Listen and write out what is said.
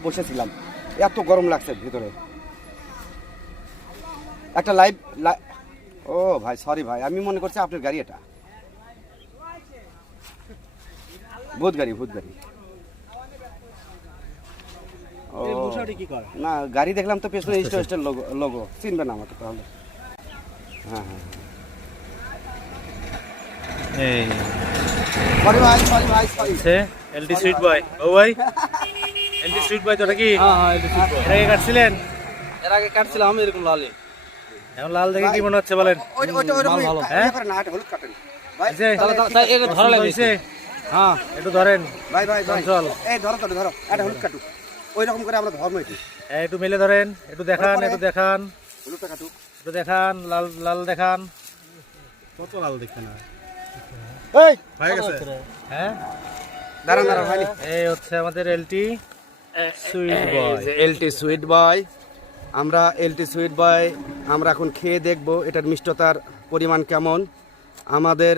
বসেছিলাম, এত গরম লাগছে ভিতরে। একটা লাইভ, ও ভাই সরি ভাই, আমি মনে করছি আপনার গাড়ি, এটা ভূত গাড়ি, ভূত গাড়ি। ও না, গাড়ি দেখলাম তো পেছনে স্টোরেজের লোগো, চিনবে না আমাকে তাহলে। হ্যাঁ হ্যাঁ, এই সরি ভাই, সরি ভাই, সরি। সে এলটি সুইট বয়, ও ভাই এলটি সুইট বয়, তোটা কি? হ্যাঁ এলটি সুইট বয়। এর আগে কাটছিলেন? এর আগে কাটছিলাম এরকম লালে। এখন লাল দেখে কি মনে হচ্ছে বলেন? ওইটা ওইরকমই, ভালো। হ্যাঁ করে না, এটা হলুদ কাটেন ভাই। এই যে, তাই এটা ধরা লাগছে। হ্যাঁ একটু ধরেন ভাই ভাই ভাই, চল। এই ধরো তো, ধরো এটা হলুদ কাটু, ওই রকম করে আমরা ধর্ম এটি একটু মেলে ধরেন, একটু দেখান, একটু দেখান, হলুদটা কাটু। একটু দেখান, লাল লাল দেখান। কত লাল দেখতে না এই হয়ে গেছে। হ্যাঁ দাঁড়ান দাঁড়ান ভাই, এই হচ্ছে আমাদের এলটি সুইট বয়। এলটি সুইট বয়। আমরা এলটি সুইট বয় আমরা এখন খেয়ে দেখব এটার মিষ্টতার পরিমাণ কেমন। আমাদের